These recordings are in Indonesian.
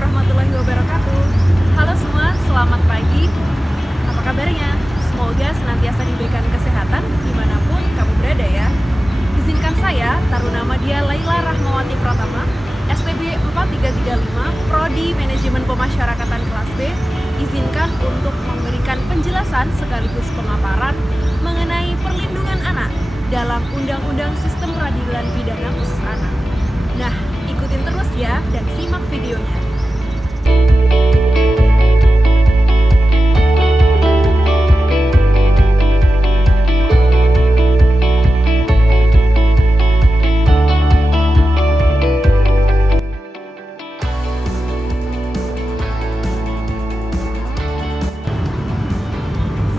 warahmatullahi wabarakatuh. Halo semua, selamat pagi. Apa kabarnya? Semoga senantiasa diberikan kesehatan dimanapun kamu berada ya. Izinkan saya taruh nama dia Laila Rahmawati Pratama, STB 4335, Prodi Manajemen Pemasyarakatan kelas B. Izinkan untuk memberikan penjelasan sekaligus pemaparan mengenai perlindungan anak dalam Undang-Undang Sistem Peradilan Pidana Khusus Anak. Nah, ikutin terus ya dan simak videonya.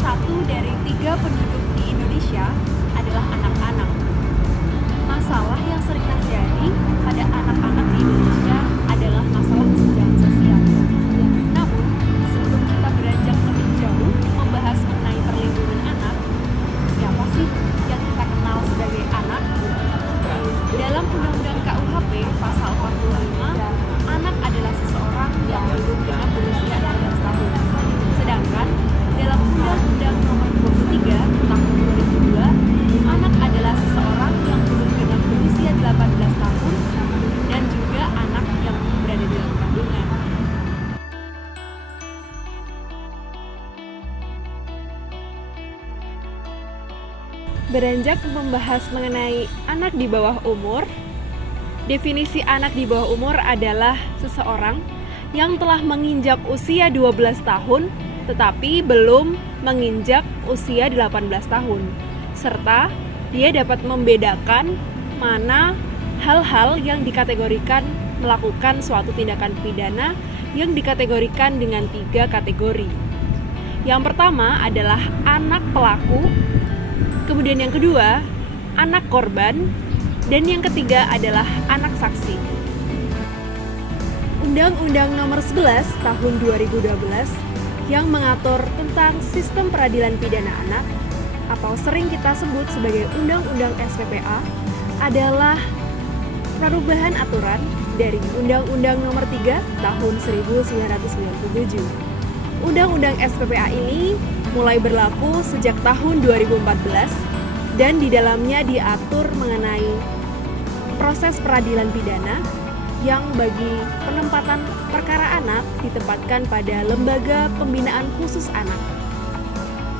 Satu dari 3 penduduk di Indonesia adalah anak-anak. Masalah yang sering terjadi pada anak-anak di Indonesia adalah masalah kesenjangan sosial. Namun, sebelum kita beranjak lebih jauh membahas mengenai perlindungan anak, siapa sih yang kita kenal sebagai anak? Dalam Undang-Undang KUHP pasal 45, anak adalah seseorang yang belum genap berusia 16 tahun. Sedangkan dalam Undang-Undang Nomor 23 Tahun 2002, anak adalah seseorang yang belum genap berusia 18 tahun dan juga anak yang berada dalam kandungan. Beranjak membahas mengenai anak di bawah umur, definisi anak di bawah umur adalah seseorang yang telah menginjak usia 12 tahun tetapi belum menginjak usia 18 tahun, serta dia dapat membedakan mana hal-hal yang dikategorikan melakukan suatu tindakan pidana yang dikategorikan dengan 3 kategori. Yang pertama adalah anak pelaku, kemudian yang kedua anak korban, dan yang ketiga adalah anak saksi. Undang-Undang Nomor 11 Tahun 2012 yang mengatur tentang sistem peradilan pidana anak atau sering kita sebut sebagai Undang-Undang SPPA adalah perubahan aturan dari Undang-Undang Nomor 3 Tahun 1997. Undang-Undang SPPA ini mulai berlaku sejak tahun 2014 dan di dalamnya diatur mengenai proses peradilan pidana yang bagi penempatan perkara anak ditempatkan pada Lembaga Pembinaan Khusus Anak.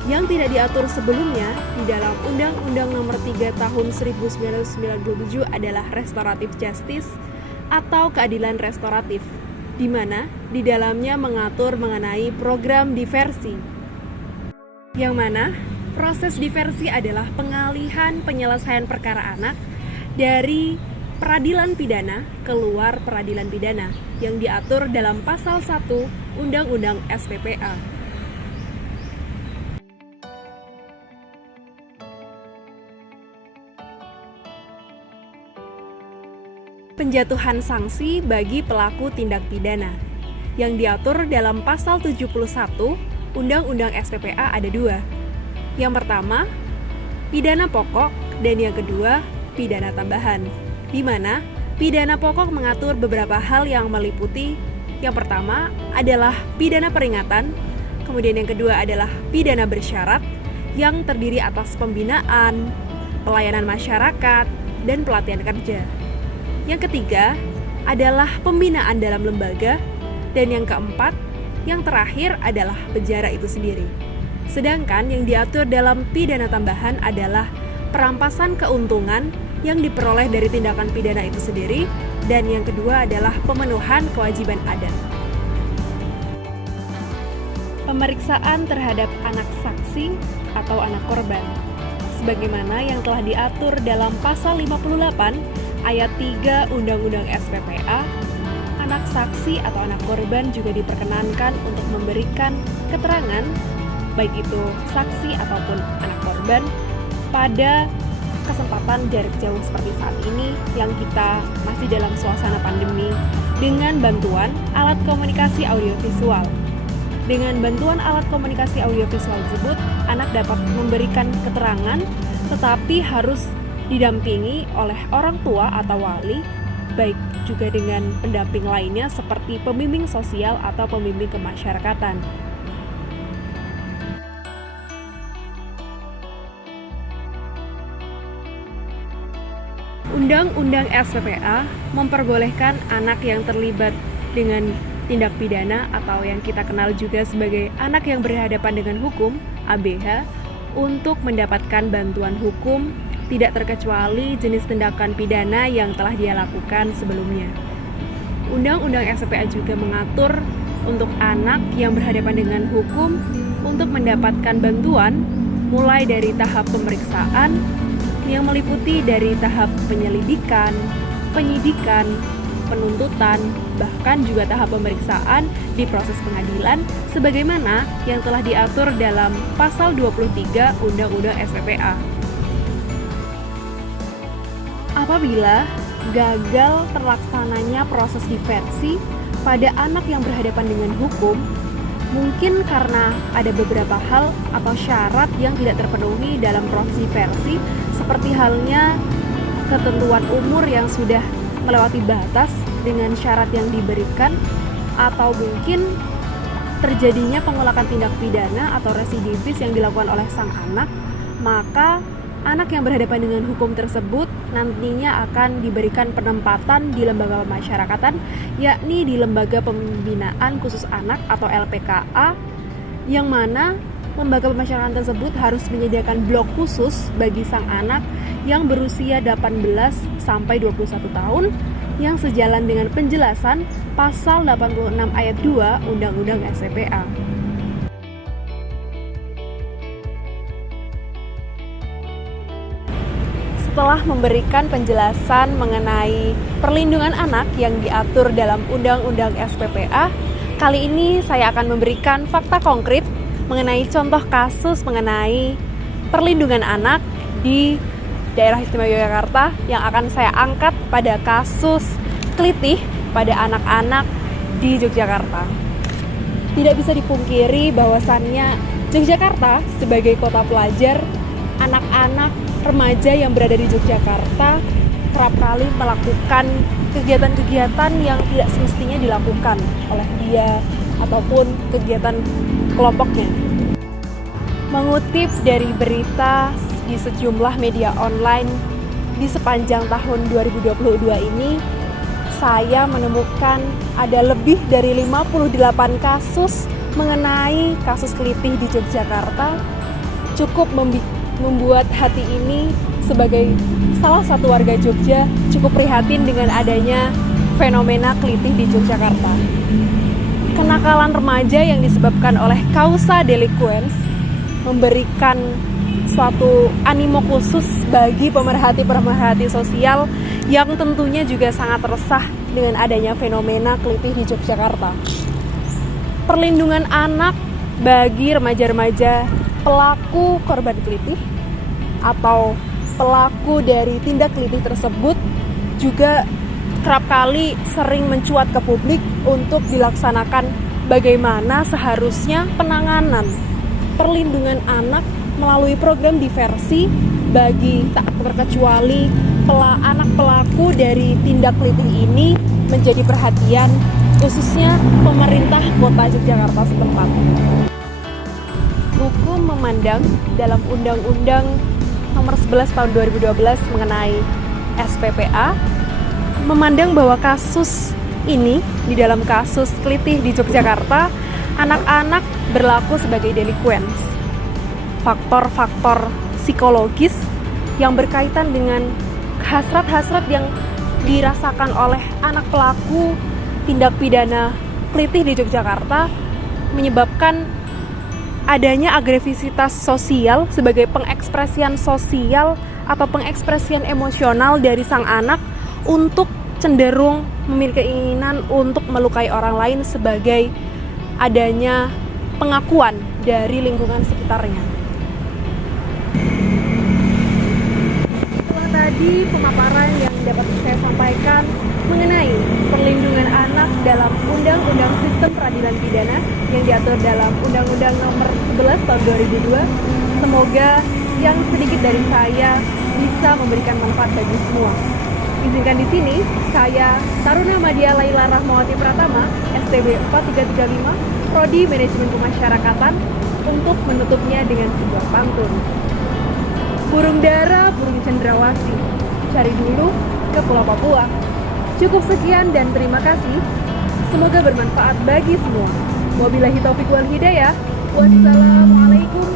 Yang tidak diatur sebelumnya di dalam Undang-Undang Nomor 3 Tahun 1997 adalah restoratif justice atau keadilan restoratif, di mana di dalamnya mengatur mengenai program diversi. Yang mana proses diversi adalah pengalihan penyelesaian perkara anak dari peradilan pidana keluar peradilan pidana yang diatur dalam pasal 1 Undang-Undang SPPA. Penjatuhan sanksi bagi pelaku tindak pidana yang diatur dalam pasal 71 Undang-Undang SPPA ada 2. Yang pertama, pidana pokok, dan yang kedua, pidana tambahan. Di mana pidana pokok mengatur beberapa hal yang meliputi yang pertama adalah pidana peringatan, kemudian yang kedua adalah pidana bersyarat yang terdiri atas pembinaan, pelayanan masyarakat, dan pelatihan kerja. Yang ketiga adalah pembinaan dalam lembaga, dan yang keempat, yang terakhir adalah penjara itu sendiri. Sedangkan yang diatur dalam pidana tambahan adalah perampasan keuntungan yang diperoleh dari tindakan pidana itu sendiri, dan yang kedua adalah pemenuhan kewajiban adat. Pemeriksaan terhadap anak saksi atau anak korban sebagaimana yang telah diatur dalam pasal 58 ayat 3 Undang-Undang SPPA, anak saksi atau anak korban juga diperkenankan untuk memberikan keterangan baik itu saksi ataupun anak korban pada kesempatan jarak jauh seperti saat ini yang kita masih dalam suasana pandemi dengan bantuan alat komunikasi audiovisual. Dengan bantuan alat komunikasi audiovisual tersebut, anak dapat memberikan keterangan tetapi harus didampingi oleh orang tua atau wali, baik juga dengan pendamping lainnya seperti pembimbing sosial atau pembimbing kemasyarakatan. Undang-Undang SPPA memperbolehkan anak yang terlibat dengan tindak pidana atau yang kita kenal juga sebagai anak yang berhadapan dengan hukum, ABH, untuk mendapatkan bantuan hukum tidak terkecuali jenis tindakan pidana yang telah dia lakukan sebelumnya. Undang-Undang SPPA juga mengatur untuk anak yang berhadapan dengan hukum untuk mendapatkan bantuan mulai dari tahap pemeriksaan yang meliputi dari tahap penyelidikan, penyidikan, penuntutan, bahkan juga tahap pemeriksaan di proses pengadilan sebagaimana yang telah diatur dalam pasal 23 Undang-Undang SPPA. Apabila gagal terlaksananya proses diversi pada anak yang berhadapan dengan hukum, mungkin karena ada beberapa hal atau syarat yang tidak terpenuhi dalam proses diversi, seperti halnya ketentuan umur yang sudah melewati batas dengan syarat yang diberikan, atau mungkin terjadinya pengolakan tindak pidana atau residivis yang dilakukan oleh sang anak, maka anak yang berhadapan dengan hukum tersebut nantinya akan diberikan penempatan di lembaga pemasyarakatan, yakni di Lembaga Pembinaan Khusus Anak atau LPKA, yang mana lembaga pemasyarakatan tersebut harus menyediakan blok khusus bagi sang anak yang berusia 18 sampai 21 tahun yang sejalan dengan penjelasan pasal 86 ayat 2 Undang-Undang SPPA. Setelah memberikan penjelasan mengenai perlindungan anak yang diatur dalam Undang-Undang SPPA, kali ini saya akan memberikan fakta konkret mengenai contoh kasus mengenai perlindungan anak di Daerah Istimewa Yogyakarta yang akan saya angkat pada kasus kelitih pada anak-anak di Yogyakarta. Tidak bisa dipungkiri bahwasannya Yogyakarta sebagai kota pelajar, anak-anak remaja yang berada di Yogyakarta kerap kali melakukan kegiatan-kegiatan yang tidak semestinya dilakukan oleh dia ataupun kegiatan kelompoknya. Mengutip dari berita di sejumlah media online di sepanjang tahun 2022 ini, saya menemukan ada lebih dari 58 kasus mengenai kasus kelitih di Yogyakarta. Cukup membuat hati ini sebagai salah satu warga Jogja cukup prihatin dengan adanya fenomena kelitih di Yogyakarta. Kenakalan remaja yang disebabkan oleh causa delinquens memberikan suatu animo khusus bagi pemerhati-pemerhati sosial yang tentunya juga sangat resah dengan adanya fenomena kelitih di Yogyakarta. Perlindungan anak bagi remaja-remaja pelaku korban kelitih atau pelaku dari tindak kelitih tersebut juga kerap kali sering mencuat ke publik untuk dilaksanakan bagaimana seharusnya penanganan perlindungan anak melalui program diversi bagi tak terkecuali anak pelaku dari tindak kelitih ini menjadi perhatian khususnya pemerintah Kota Yogyakarta setempat. Hukum memandang dalam Undang-Undang Nomor 11 Tahun 2012 mengenai SPPA memandang bahwa kasus ini di dalam kasus kelitih di Yogyakarta, anak-anak berlaku sebagai delinquens. Faktor-faktor psikologis yang berkaitan dengan hasrat-hasrat yang dirasakan oleh anak pelaku tindak pidana kelitih di Yogyakarta menyebabkan adanya agresivitas sosial sebagai pengekspresian sosial atau pengekspresian emosional dari sang anak untuk cenderung memiliki keinginan untuk melukai orang lain sebagai adanya pengakuan dari lingkungan sekitarnya. Itulah tadi pemaparan yang dapat saya sampaikan mengenai perlindungan anak dalam Undang-Undang Sistem Peradilan Pidana yang diatur dalam Undang-Undang Nomor 11 Tahun 2002. Semoga yang sedikit dari saya bisa memberikan manfaat bagi semua. Izinkan di sini, saya Taruna Madya Laila Rahmawati Pratama, STB 4335, Prodi Manajemen Pemasyarakatan, untuk menutupnya dengan sebuah pantun. Burung dara, burung cendrawasih, cari dulu ke Pulau Papua. Cukup sekian dan terima kasih. Semoga bermanfaat bagi semua. Wabillahi taufiq wal hidayah. Wassalamualaikum